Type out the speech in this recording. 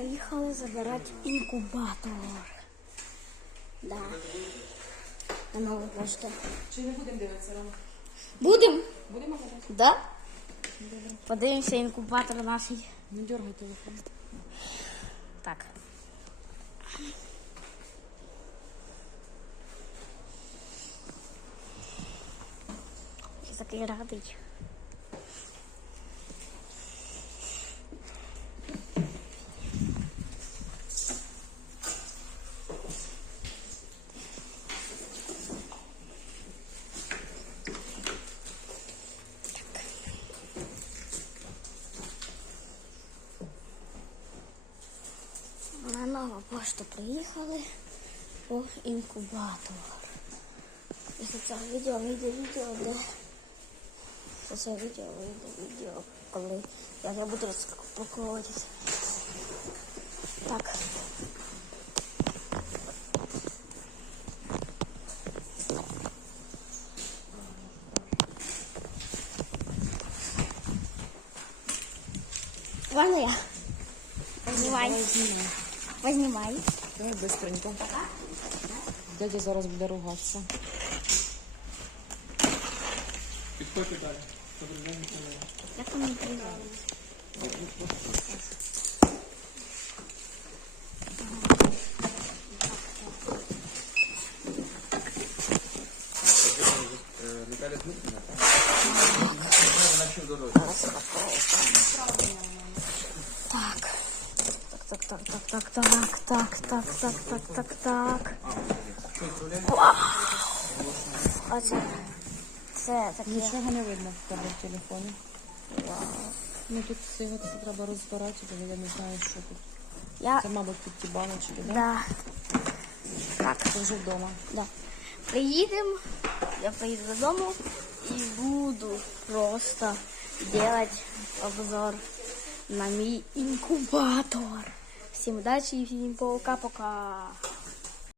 приїхали забирати інкубатор. Да. На нову пошту. Чи не будемо дивитися рано? Будем? Будемо гадати? Да? Подивимося інкубатор наш. Не дергай телефон. Так. Такий радий. На мама просто приехали по инкубатор. І за видео, видео, видео, да. де за видео, відео вийде я буду распаковывать. Так. Ваня, я. Одевай. Познімай. Давай быстренько. Дядя зараз буде ругатися. Підходьте далі. Добрий день, колеги. Як вони Наталья Дмитриевна? Она. Так. Так, так, так, так, так, так, так, так, так, так, так, так. А це, це таке. Нічого не видно в тебе в телефоні. Ну тут його це треба розбирати, бо я не знаю, що тут. Я, Це, мабуть, під ті баночки, да? да, Так. Це вже вдома. да. Приїдемо, я приїду додому і буду просто делать обзор на мій інкубатор. Всім удачі і всім пока-пока.